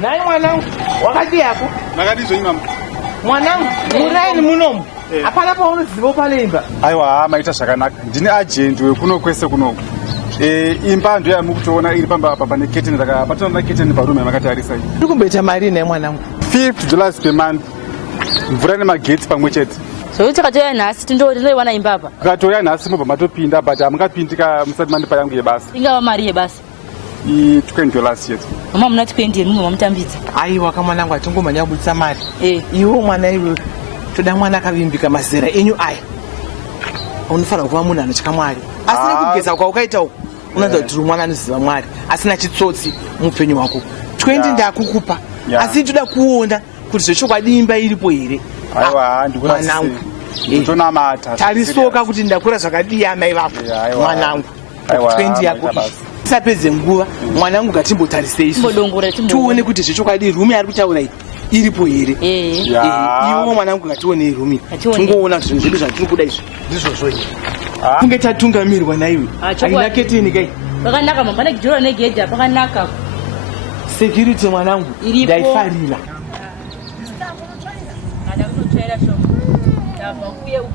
Nai mwanangu, wakati yako. Nakadizo imam. Mwanangu, mulaini munomu. Apana pa unozibo pale imba. Aiwa maita zvakanaka. Ndine agent wekuno kwese kuno. Imba ndo yamukutoona iri pamba apa pane curtain patona na curtain parume makatarisa iyi. Uri kumbeta mari ne mwanangu. $50 per month. Mvura nemagetsi pamwe chete. So tikatoya nhasi tindoiwana imba apa. Tikatoya nhasi mobva matopinda but amungapindika musati mandipa yangu yebasa. Ingava mari yebasa. $20 chete. Mama muna 20 mumwe mamutambidza. Aiwa kama mwanangu atongomanya kubudisa mari. Iwo mwana iwe toda mwana akavimbika mazera enyu aya. Unofanira kuva munhu anotya Mwari. Asina kugeza kwa ukaita uko. Unoda kuti mwana anoziva Mwari. Asina chitsotsi muupenyu hwako. 20 ndakukupa. Asi toda kuona kuti zvechokwadi imba iripo here. Aiwa ndikurasisa. Ndonamata. Tarisoka kuti ndakura zvakadii amai vako. Mwanangu. 20 yako. Isapedze nguva mwanangu gatimbotarisei isu. Tuone kuti zvechokwadi rume ari kutaura iripo here. Iwo mwanangu ngatione rume. Tungoona zvinhu zvedu zvatiri kuda izvi. Ndizvozvo here. Kunge tatungamirwa naiwe. Haina keteni kai. Pakanaka mama pane kujora negedha pakanaka. Security mwanangu ndaifarira. Ada kunotsvaira shoma. Ndabva kuye uku.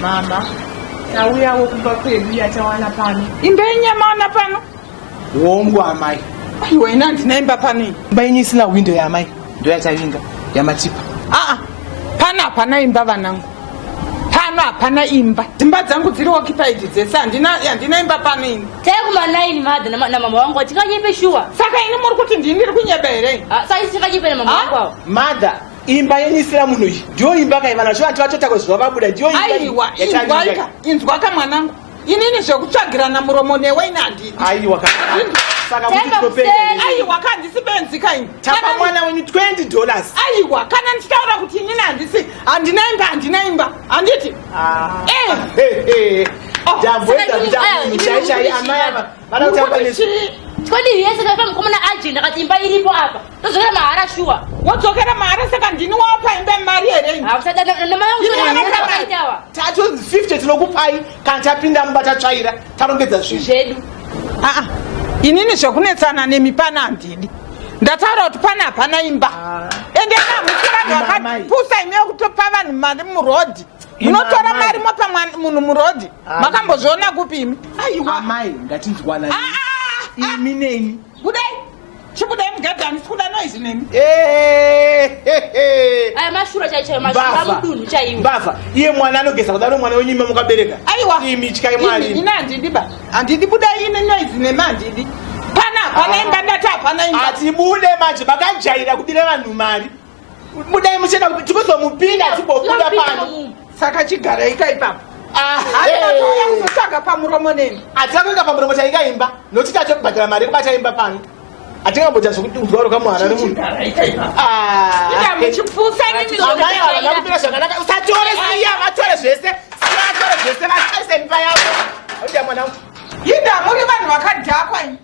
Mama, nauya wokumba kwedu yatawana pano. Imba yenyama wana pano? Wongu amai. Aiwa ina ndinaimba pani. Imba yenyu isina window ya amai. Ndo yatavinga yamatipa. Pana hapana imba vanangu. Pano hapana imba. Dzimba dzangu dziri occupied dzese handina imba pani ini. Tekuma 9 madha na mama wangu tikanyembe shuwa. Saka ini muri kuti ndiri kunyeba here? Sai tikanyembe na mama wangu. Madha imba yenyisira munhu iyi ndiyo imba kaivana zvo vantu vatotaka kuti zvakabuda ndiyo imba. Aiwa inzwa ka mwanangu. Inini zvekutsvagirana muromo newe ina handidi. Aiwa saka kuti topenda. Aiwa kandisi kaini. Tapa mwana wenyu $20. Aiwa kana ndichitaura kuti inini handina imba handiti. Jamboenda kuti muchaishai amai ava vana kutamba nesu. Kodi yese kafam kumana agenda kati imba iripo apa. Tozokera mahara shuwa. Wodzokera mahara saka ndini wapa imba mari here. Usada na mama yangu akaitawa. Tatu 50 tinokupai kana tapinda mubata tsvaira tarongedza zvedu. Inini zvekunetsana nemipana handidi. Ndataura kuti pana hapana imba. Ende namusirado wakapusa ime kutopa vanhu mari murodhi. Munotora mari mopa munhu murodhi. Makambozviona kupi imi? Aiwa amai ngatinzwanani. Imi neni. Budai. Chibudai mugedhani sikuda noizi nemi. Aya mashura chaichayo mashura mudunhu chaiwo. Mbavha. Iye mwana anogeza kudaro mwana wenyu imba mukabereka. Aiwa. Imi tyai Mwari. Ina handidi ba. Handidi budai ine noizi nemi handidi. Pana imba ndati hapana imba. Atibude manje makajaira kudire vanhu mari. Budai muchenda kuti tikuzomupinda tibobuda pano. Saka chigara ikaipapo. Haina kuzotsvaga pamuromo nemi. Atikakuinga pamuromo chaika imba. Nokuti tatobhadhara mari kubata imba pano. Atingamboita zvokuti udwaro kamwana nemunhu. Ina muchipusa nimi amai ava vakupira zvakanaka. Usatore siya vatore zvese. Siya vatore zvese vatarise imba yavo. Auya mwanangu. Inda muri vanhu vakadhakwa ini.